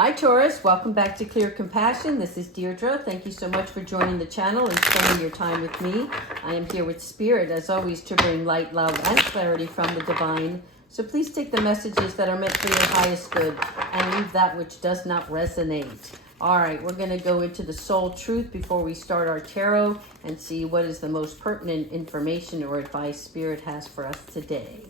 Hi Taurus, welcome back to Clear Compassion. This is Deirdre. Thank you so much for joining the channel and spending your time with me. I am here with Spirit, as always, to bring light, love, and clarity from the divine. So please take the messages that are meant for your highest good and leave that which does not resonate. All right, we're going to go into the soul truth before we start our tarot and see what is the most pertinent information or advice Spirit has for us today.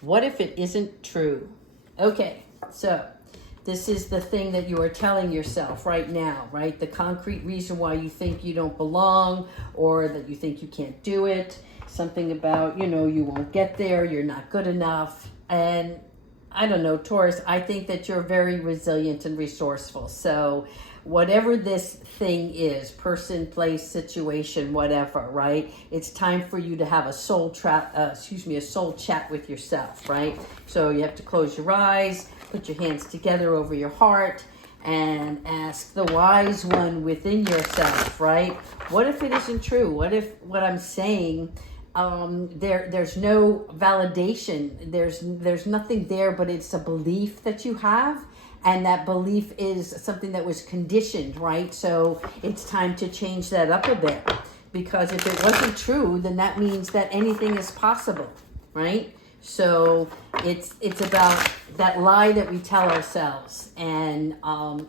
What if it isn't true? Okay, so this is the thing that you are telling yourself right now, right? The concrete reason why you think you don't belong or that you think you can't do it. Something about, you won't get there, you're not good enough. And I don't know, Taurus, I think that you're very resilient and resourceful. So whatever this thing is, person, place, situation, whatever, right? It's time for you to have a soul chat with yourself, right? So you have to close your eyes, put your hands together over your heart, and ask the wise one within yourself, right? What if it isn't true? What if what I'm saying, there's no validation, there's nothing there, but it's a belief that you have. And that belief is something that was conditioned, right? So it's time to change that up a bit. Because if it wasn't true, then that means that anything is possible, right? So it's about that lie that we tell ourselves. And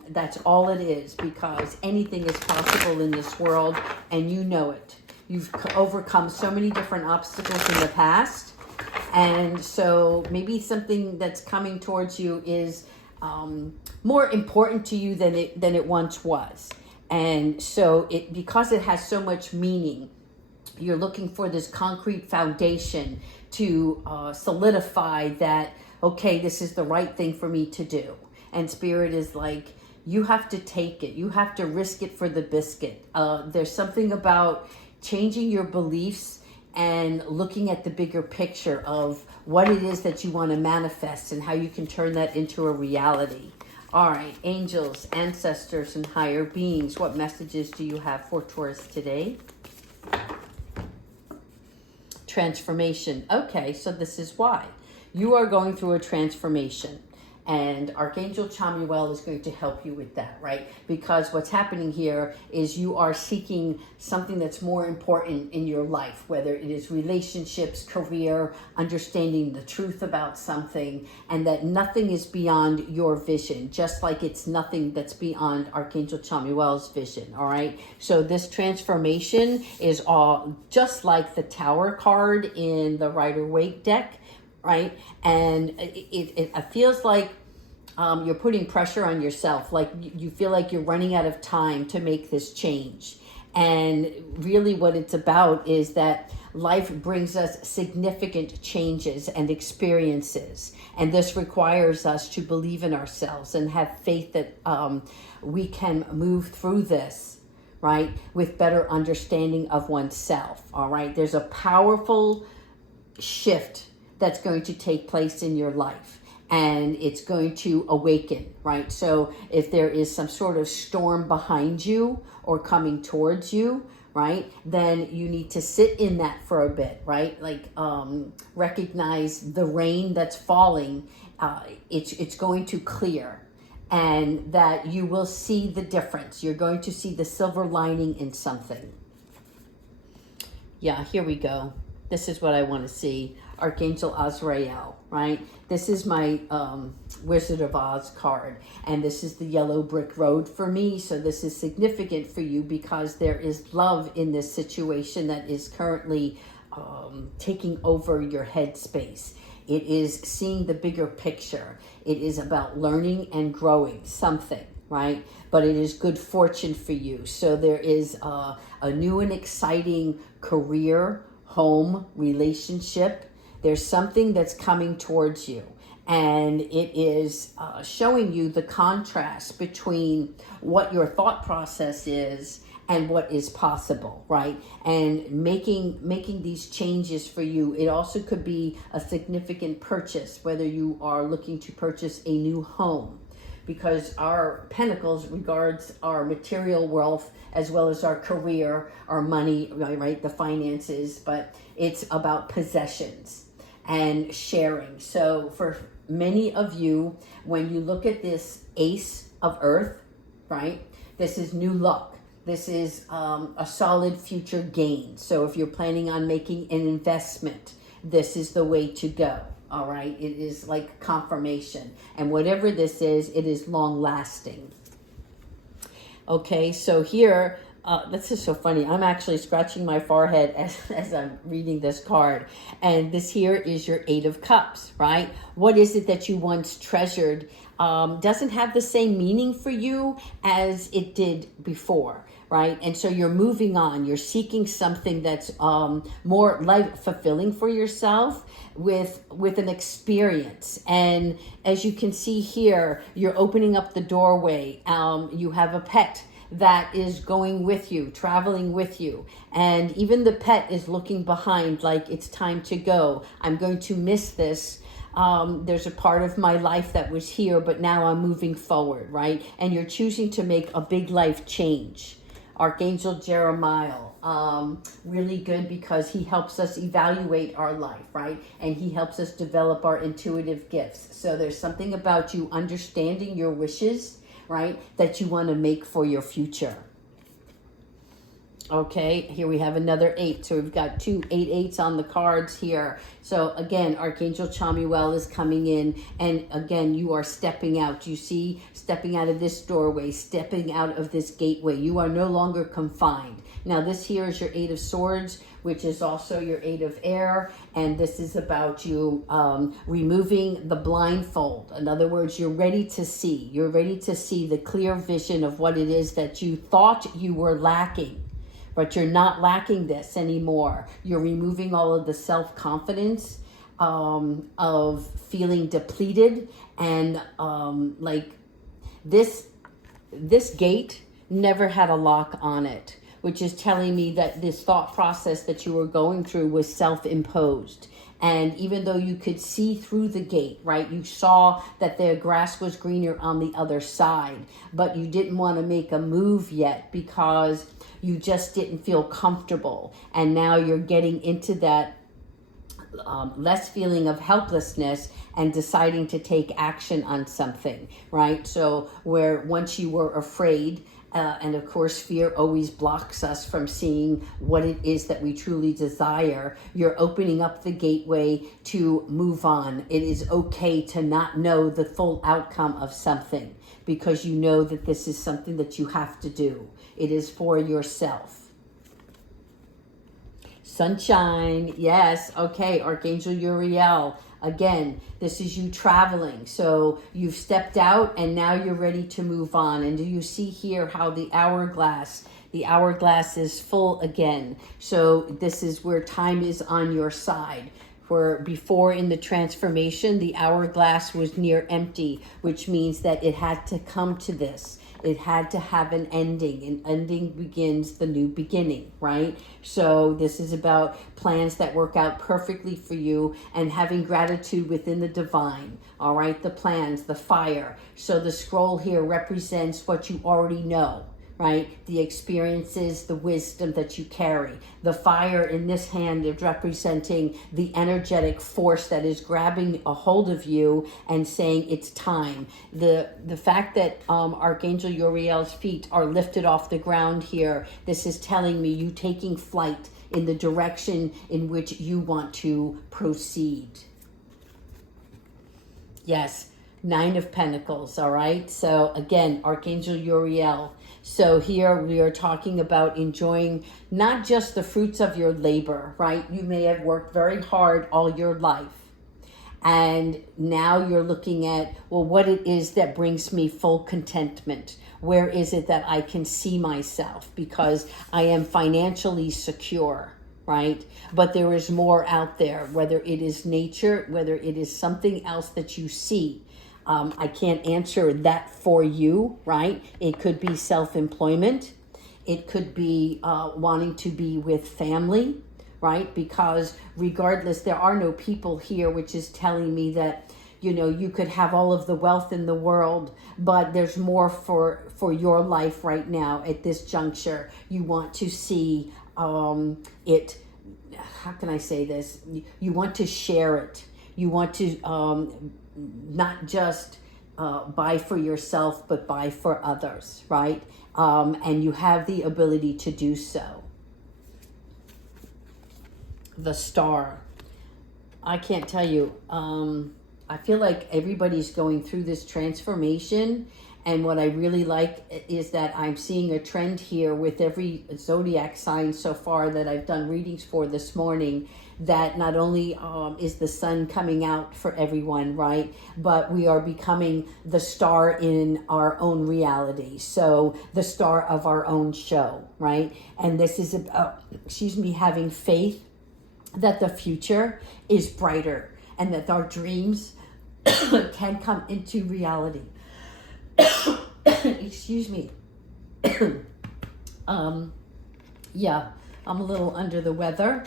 that's all it is. Because anything is possible in this world, and you know it. You've overcome so many different obstacles in the past. And so maybe something that's coming towards you is more important to you than it once was. And so because it has so much meaning, you're looking for this concrete foundation to solidify that, okay, this is the right thing for me to do. And Spirit is like, you have to take it. You have to risk it for the biscuit. There's something about changing your beliefs and looking at the bigger picture of what it is that you want to manifest and how you can turn that into a reality. All right, angels, ancestors, and higher beings, what messages do you have for Taurus today? Transformation. Okay, so this is why. You are going through a transformation. And Archangel Chamuel is going to help you with that, right? Because what's happening here is you are seeking something that's more important in your life, whether it is relationships, career, understanding the truth about something, and that nothing is beyond your vision, just like it's nothing that's beyond Archangel Chamuel's vision, all right? So this transformation is all just like the Tower card in the Rider-Waite deck, right? And it feels like you're putting pressure on yourself, like you feel like you're running out of time to make this change. And really what it's about is that life brings us significant changes and experiences. And this requires us to believe in ourselves and have faith that we can move through this, right, with better understanding of oneself, all right? There's a powerful shift that's going to take place in your life, and it's going to awaken, right? So if there is some sort of storm behind you or coming towards you, right, then you need to sit in that for a bit, right? Like recognize the rain that's falling. It's going to clear, and that you will see the difference. You're going to see the silver lining in something. Yeah, here we go. This is what I want to see. Archangel Azrael, right? This is my Wizard of Oz card. And this is the yellow brick road for me. So this is significant for you because there is love in this situation that is currently taking over your headspace. It is seeing the bigger picture. It is about learning and growing something, right? But it is good fortune for you. So there is a new and exciting career, home, relationship. There's something that's coming towards you, and it is showing you the contrast between what your thought process is and what is possible, right? And making these changes for you. It also could be a significant purchase, whether you are looking to purchase a new home, because our pentacles regards our material wealth as well as our career, our money, right, the finances, but it's about possessions. and sharing. So for many of you, when you look at this Ace of Earth, right, this is new luck. This is a solid future gain. So if you're planning on making an investment, this is the way to go. All right. It is like confirmation. And whatever this is, it is long lasting. Okay. So here, this is so funny. I'm actually scratching my forehead as I'm reading this card. And this here is your Eight of Cups, right? What is it that you once treasured doesn't have the same meaning for you as it did before, right? And so you're moving on. You're seeking something that's more life fulfilling for yourself with an experience. And as you can see here, you're opening up the doorway. You have a pet that is going with you, traveling with you. And even the pet is looking behind like it's time to go. I'm going to miss this. There's a part of my life that was here, but now I'm moving forward, right? And you're choosing to make a big life change. Archangel Jeremiah, really good because he helps us evaluate our life, right? And he helps us develop our intuitive gifts. So there's something about you understanding your wishes, right, that you want to make for your future. Okay, here we have another 8. So we've got 2 8 8s on the cards here. So again, Archangel Chamuel is coming in. And again, you are stepping out. You see, stepping out of this doorway, stepping out of this gateway. You are no longer confined. Now this here is your 8 of Swords, which is also your 8 of Air. And this is about you removing the blindfold. In other words, you're ready to see. You're ready to see the clear vision of what it is that you thought you were lacking. But you're not lacking this anymore. You're removing all of the self-confidence of feeling depleted. And like this gate never had a lock on it, which is telling me that this thought process that you were going through was self-imposed. And even though you could see through the gate, right, you saw that the grass was greener on the other side, but you didn't want to make a move yet because you just didn't feel comfortable. And now you're getting into that less feeling of helplessness and deciding to take action on something, right? So where once you were afraid, and of course, fear always blocks us from seeing what it is that we truly desire. You're opening up the gateway to move on. It is okay to not know the full outcome of something because you know that this is something that you have to do. It is for yourself. Sunshine, yes, okay, Archangel Uriel. Again, this is you traveling. So you've stepped out and now you're ready to move on. And do you see here how the hourglass is full again. So this is where time is on your side. Where before in the transformation, the hourglass was near empty, which means that it had to come to this. It had to have an ending. An ending begins the new beginning, right? So this is about plans that work out perfectly for you and having gratitude within the divine, all right? The plans, the fire. So the scroll here represents what you already know, right? The experiences, the wisdom that you carry. The fire in this hand is representing the energetic force that is grabbing a hold of you and saying it's time. The fact that Archangel Uriel's feet are lifted off the ground here, this is telling me you taking flight in the direction in which you want to proceed. Yes, 9 of Pentacles, all right? So again, Archangel Uriel. So here we are talking about enjoying not just the fruits of your labor, right? You may have worked very hard all your life. And now you're looking at, well, what it is that brings me full contentment. Where is it that I can see myself? Because I am financially secure, right? But there is more out there, whether it is nature, whether it is something else that you see. I can't answer that for you, right? It could be self-employment. It could be wanting to be with family, right? Because regardless, there are no people here, which is telling me that, you know, you could have all of the wealth in the world, but there's more for your life right now at this juncture. You want to see it, how can I say this? You want to share it. You want to not just buy for yourself, but buy for others, right? And you have the ability to do so. The Star. I can't tell you. I feel like everybody's going through this transformation. And what I really like is that I'm seeing a trend here with every zodiac sign so far that I've done readings for this morning, that not only is the sun coming out for everyone, right, but we are becoming the star in our own reality. So the star of our own show, right? And this is about, having faith that the future is brighter and that our dreams can come into reality. Excuse me. Yeah, I'm a little under the weather,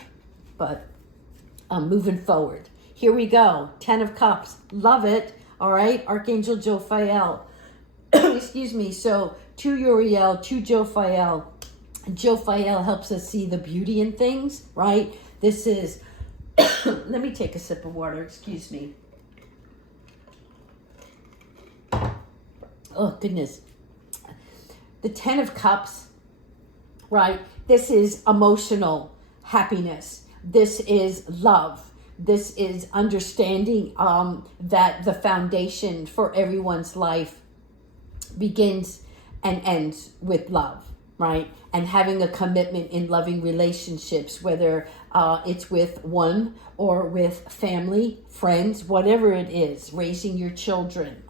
but I'm moving forward. Here we go. 10 of Cups. Love it. All right. Archangel Jophiel. Excuse me. So, to Uriel, to Jophiel. Jophiel helps us see the beauty in things, right? This is, let me take a sip of water. Excuse me. Oh, goodness. The 10 of Cups, right? This is emotional happiness. This is love. This is understanding that the foundation for everyone's life begins and ends with love, right? And having a commitment in loving relationships, whether it's with one or with family, friends, whatever it is, raising your children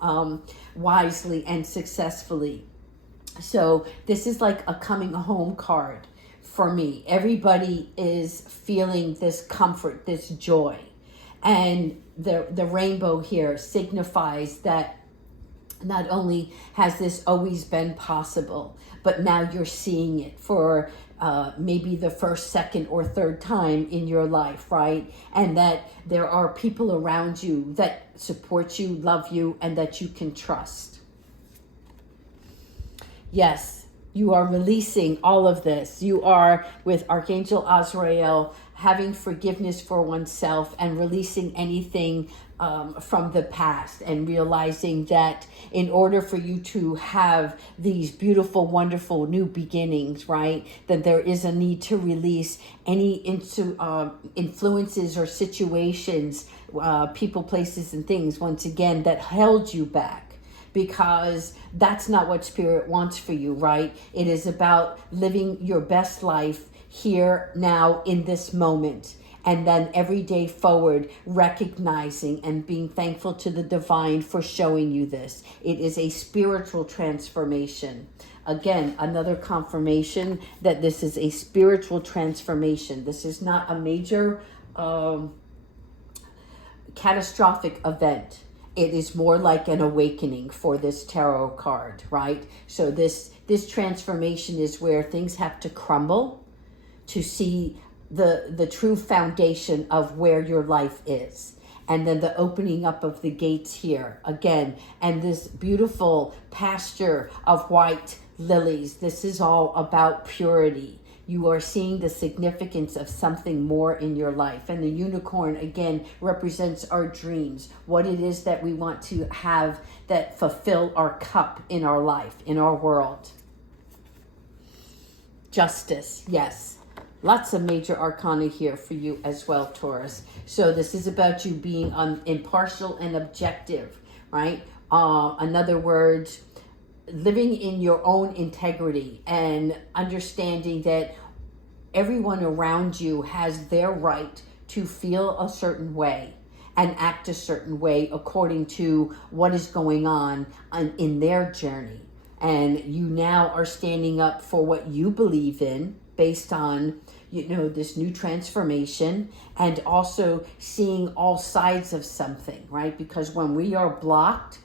wisely and successfully. So this is like a coming home card for me. Everybody is feeling this comfort, this joy. And the rainbow here signifies that not only has this always been possible, but now you're seeing it for maybe the first, second, or third time in your life, right? And that there are people around you that support you, love you, and that you can trust. Yes, you are releasing all of this. You are, with Archangel Azrael, having forgiveness for oneself and releasing anything from the past, and realizing that in order for you to have these beautiful, wonderful new beginnings, right, that there is a need to release any influences or situations, people, places, and things, once again, that held you back. Because that's not what Spirit wants for you, right? It is about living your best life here, now, in this moment. And then every day forward, recognizing and being thankful to the divine for showing you this. It is a spiritual transformation. Again, another confirmation that this is a spiritual transformation. This is not a major catastrophic event. It is more like an awakening for this tarot card, right? So this transformation is where things have to crumble to see the true foundation of where your life is. And then the opening up of the gates here again, and this beautiful pasture of white lilies. This is all about purity. You are seeing the significance of something more in your life. And the unicorn, again, represents our dreams, what it is that we want to have that fulfill our cup in our life, in our world. Justice, yes. Lots of major arcana here for you as well, Taurus. So this is about you being impartial and objective, right? In other words, living in your own integrity and understanding that everyone around you has their right to feel a certain way and act a certain way according to what is going on in their journey. And you now are standing up for what you believe in based on, this new transformation, and also seeing all sides of something, right? Because when we are blocked,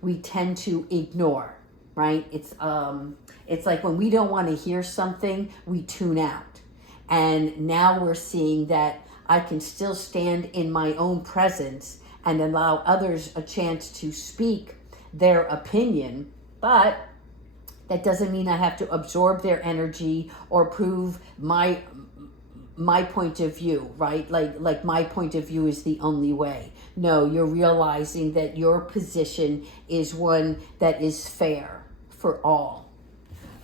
we tend to ignore, right? It's like when we don't want to hear something, we tune out. And now we're seeing that I can still stand in my own presence and allow others a chance to speak their opinion, but that doesn't mean I have to absorb their energy or prove my my point of view, right? Like my point of view is the only way. No, you're realizing that your position is one that is fair for all.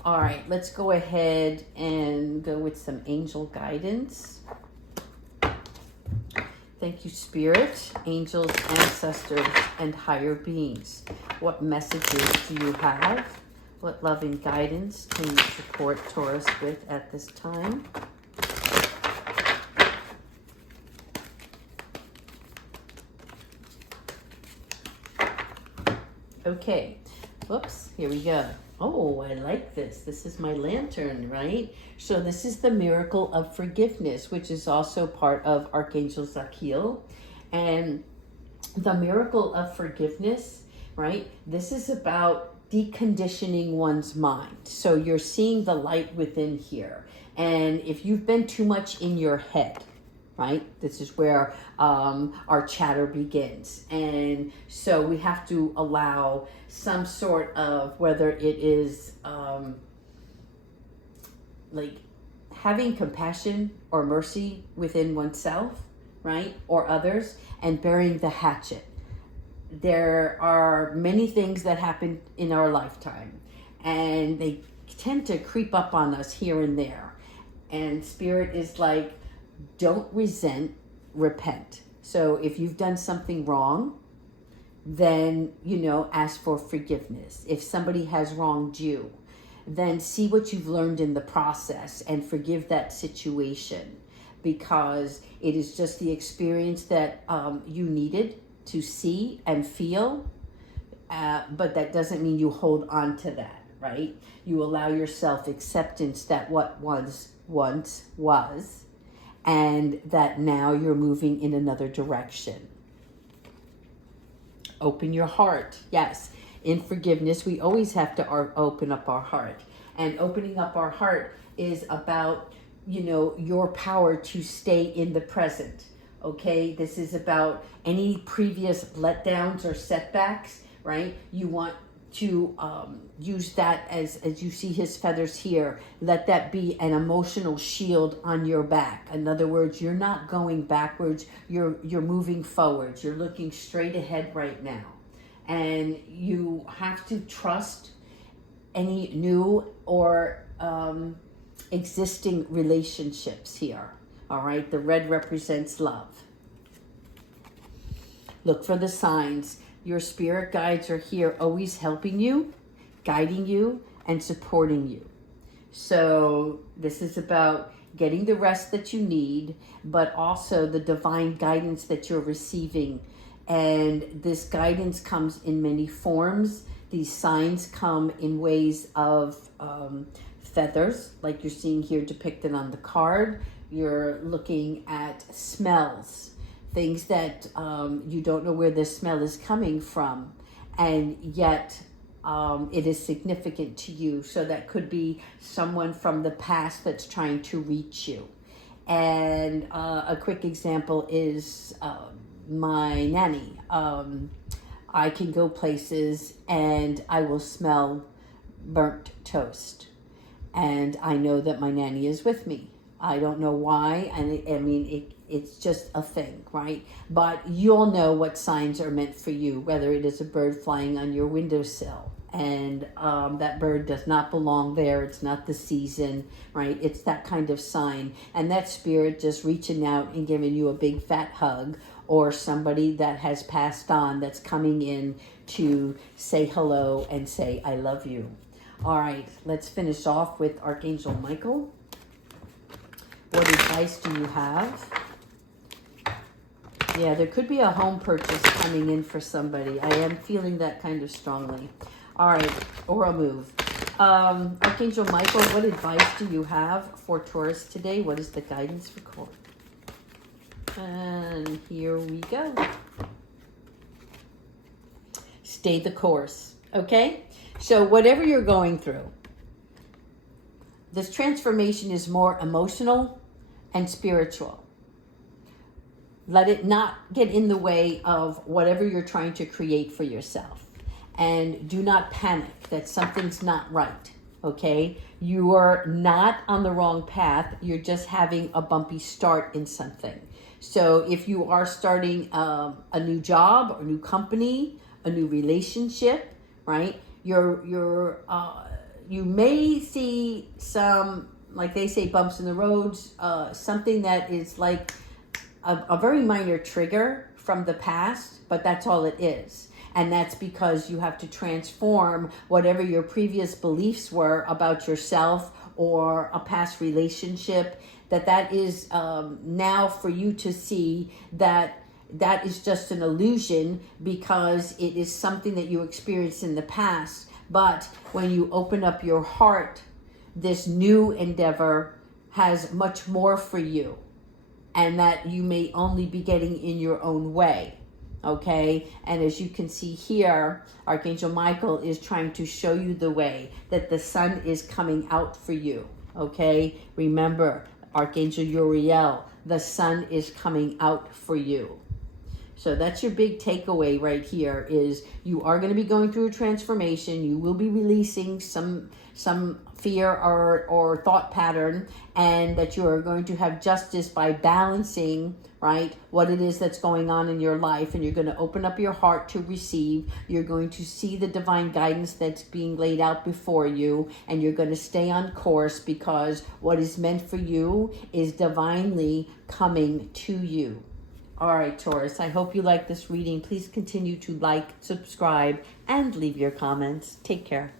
All right, let's go ahead and go with some angel guidance. Thank you, Spirit, angels, ancestors, and higher beings. What messages do you have? What loving guidance can you support Taurus with at this time? Okay, whoops, here we go. Oh, I like this. This is my lantern, right? So this is the miracle of forgiveness, which is also part of Archangel Zachiel. And the miracle of forgiveness, right? This is about deconditioning one's mind. So you're seeing the light within here. And if you've been too much in your head, right? This is where our chatter begins. And so we have to allow some sort of, whether it is like having compassion or mercy within oneself, right? Or others, and burying the hatchet. There are many things that happen in our lifetime, and they tend to creep up on us here and there. And Spirit is like, don't resent, repent. So if you've done something wrong, then, ask for forgiveness. If somebody has wronged you, then see what you've learned in the process and forgive that situation, because it is just the experience that you needed to see and feel, but that doesn't mean you hold on to that, right? You allow yourself acceptance that what once was, and that now you're moving in another direction. Open your heart. Yes, in forgiveness, we always have to open up our heart. And opening up our heart is about, your power to stay in the present. Okay, this is about any previous letdowns or setbacks, right? You want to use that as you see his feathers here. Let that be an emotional shield on your back. In other words, you're not going backwards. You're moving forwards. You're looking straight ahead right now, and you have to trust any new or existing relationships here. All right, the red represents love. Look for the signs. Your spirit guides are here, always helping you, guiding you, and supporting you. So this is about getting the rest that you need, but also the divine guidance that you're receiving. And this guidance comes in many forms. These signs come in ways of feathers, like you're seeing here depicted on the card. You're looking at smells, things that you don't know where the smell is coming from, and yet it is significant to you. So that could be someone from the past that's trying to reach you. And a quick example is my nanny. I can go places and I will smell burnt toast, and I know that my nanny is with me. I don't know why, and it's just a thing, right? But you'll know what signs are meant for you, whether it is a bird flying on your windowsill, and that bird does not belong there. It's not the season, right? It's that kind of sign. And that spirit just reaching out and giving you a big fat hug, or somebody that has passed on that's coming in to say hello and say, I love you. All right, let's finish off with Archangel Michael. What advice do you have? Yeah, there could be a home purchase coming in for somebody. I am feeling that kind of strongly. All right, or a move. Archangel Michael, what advice do you have for Taurus today? What is the guidance for Taurus? And here we go. Stay the course, okay? So whatever you're going through, this transformation is more emotional and spiritual. Let it not get in the way of whatever you're trying to create for yourself. And do not panic that something's not right, Okay, you are not on the wrong path. You're just having a bumpy start in something. So if you are starting a new job, a new company, a new relationship, right? You may see some, like they say, bumps in the roads. Something that is like a very minor trigger from the past, but that's all it is. And that's because you have to transform whatever your previous beliefs were about yourself or a past relationship, that is now for you to see that that is just an illusion because it is something that you experienced in the past. But when you open up your heart, this new endeavor has much more for you, and that you may only be getting in your own way. Okay, and as you can see here, Archangel Michael is trying to show you the way, that the sun is coming out for you. Okay, remember, Archangel Uriel, the sun is coming out for you. So that's your big takeaway right here, is you are going to be going through a transformation. You will be releasing some fear or thought pattern, and that you are going to have justice by balancing, right, what it is that's going on in your life, and you're going to open up your heart to receive. You're going to see the divine guidance that's being laid out before you, and you're going to stay on course, because what is meant for you is divinely coming to you. All right, Taurus, I hope you like this reading. Please continue to like, subscribe, and leave your comments. Take care.